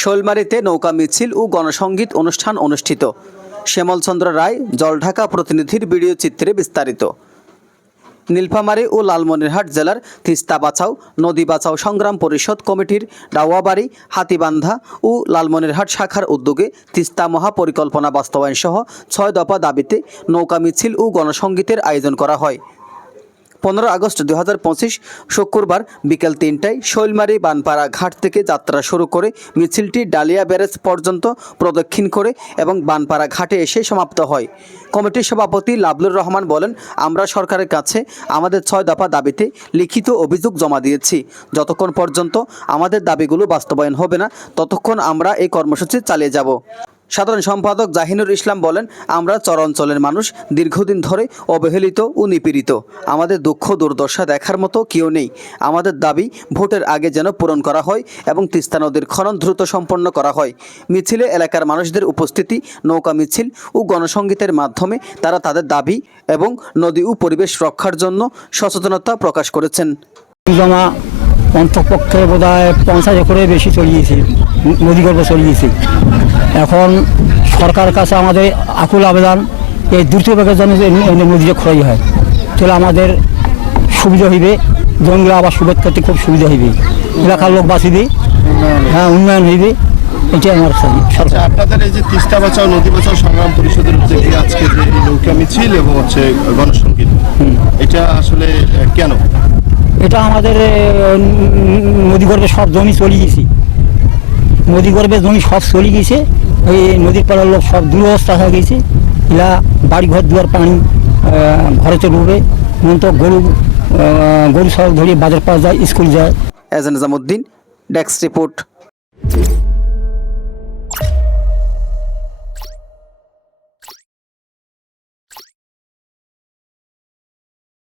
শৈলমারীতে নৌকা মিছিল ও গণসংগীত অনুষ্ঠান অনুষ্ঠিত। শ্যামলচন্দ্র রায়, জলঢাকা প্রতিনিধির ভিডিও চিত্রে বিস্তারিত। নীলফামারী ও লালমনিরহাট জেলার তিস্তা বাঁচাও, নদী বাঁচাও সংগ্রাম পরিষদ কমিটির ডাওয়াবাড়ি, হাতিবান্ধা ও লালমনিরহাট শাখার উদ্যোগে তিস্তা মহাপরিকল্পনা বাস্তবায়ন সহ ৬ দফা দাবিতে নৌকা মিছিল ও গণসংগীতের আয়োজন করা হয়। 15 আগস্ট 2025 শুক্রবার বিকেল 3টায় শৈলমারী বানপাড়া ঘাট থেকে যাত্রা শুরু করে মিছিলটি ডালিয়া ব্যারেজ পর্যন্ত প্রদক্ষিণ করে এবং বানপাড়া ঘাটে এসে সমাপ্ত হয়। কমিটির সভাপতি লাবলুর রহমান বলেন, আমরা সরকারের কাছে আমাদের 6 দফা দাবিতে লিখিত অভিযোগ জমা দিয়েছি। যতক্ষণ পর্যন্ত আমাদের দাবিগুলো বাস্তবায়ন হবে না, ততক্ষণ আমরা এই কর্মসূচি চালিয়ে যাব। সাধারণ সম্পাদক জাহিনুর ইসলাম বলেন, আমরা চর অঞ্চলের মানুষ, দীর্ঘদিন ধরে অবহেলিত ও নিপীড়িত। আমাদের দুঃখ দুর্দশা দেখার মতো কেউ নেই। আমাদের দাবি ভোটের আগে যেন পূরণ করা হয় এবং তিস্তা নদীর খনন দ্রুত সম্পন্ন করা হয়। মিছিলে এলাকার মানুষদের উপস্থিতি, নৌকা মিছিল ও গণসংগীতের মাধ্যমে তারা তাদের দাবি এবং নদী ও পরিবেশ রক্ষার জন্য সচেতনতা প্রকাশ করেছেন। অন্তপক্ষে বোধ হয় 50 একরের বেশি চলিয়েছি, নদীগর্ভ চলিয়েছি। এখন সরকারের কাছে আমাদের আকুল আবেদন, এই দ্রুত বেগের জন্য নদীতে ক্ষয় হয়, তাহলে আমাদের সুবিধা হইবে, জঙ্গলে আবার সুবিধা করতে খুব সুবিধা হইবে, এলাকার লোক বাঁচিবে, হ্যাঁ উন্নয়ন হইবে। এটাই আমার সরকার। আপনাদের এই যে তিস্তা বাঁচাও নদী বাঁচাও সংগ্রাম পরিষদের উদ্যোগে আজকে যে নৌকা মিছিল এবং গণসংগীত, এটা আসলে কেন? এটা আমাদের নদীগর্ভে সব জমি চলে গেছে, নদীগর্ভে জমি সব চলে গেছে। এই নদীর পাড়ার লোক সব দুরবস্থা হয়ে গেছে। এরা বাড়ি ঘর দুয়ার পানি ঘরেতে ডুবে, মন তো গরু সব ধরিয়ে বাজার পাওয়া যায়, স্কুল যায়। এজান নিজামুদ্দিন, ডেস্ক রিপোর্ট।